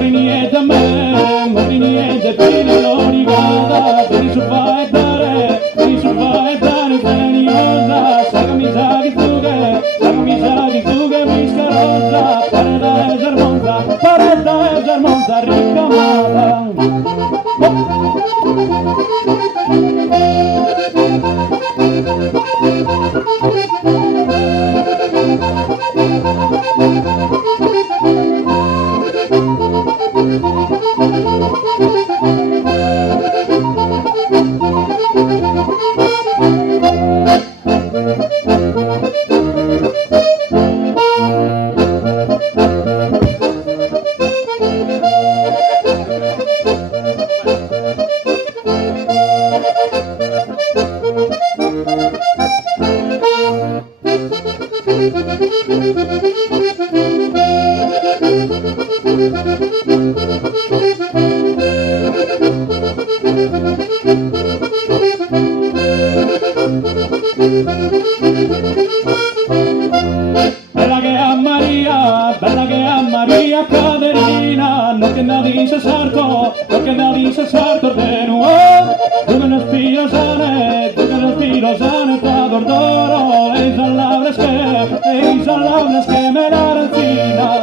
Niente a me, ma niente fino all'origata, devi survivere, teniosa, sagami saghi tu che mi scarosa, pareta e germonza, ricamata. Bella che a Maria Caterina, non che ne dice certo, de nuovo, tu che ne spirosane, ta d'ordoro, e già laura scheme la razzina.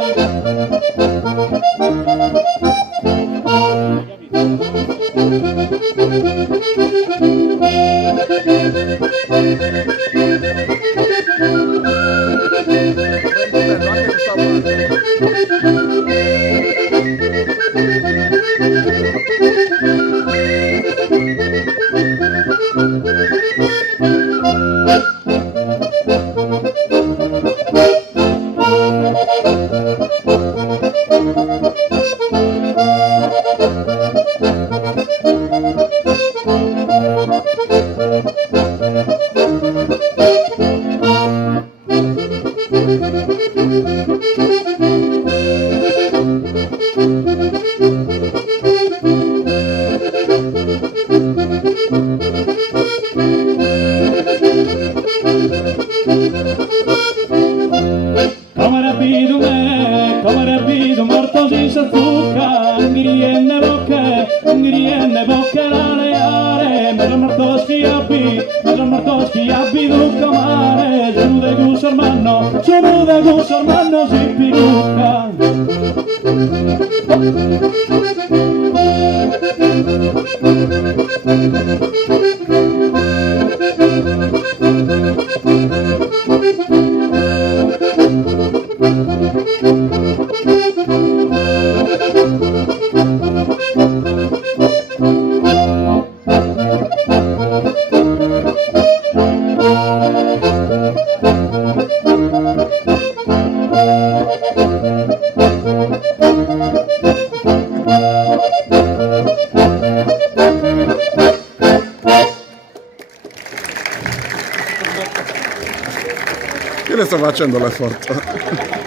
Come rapido morto si s'azzucca, ngirienne bocche la leare, mezzo morto schiabbi, duca mare, sono de gusto hermano, si pirucca. Io le sto facendo la forza.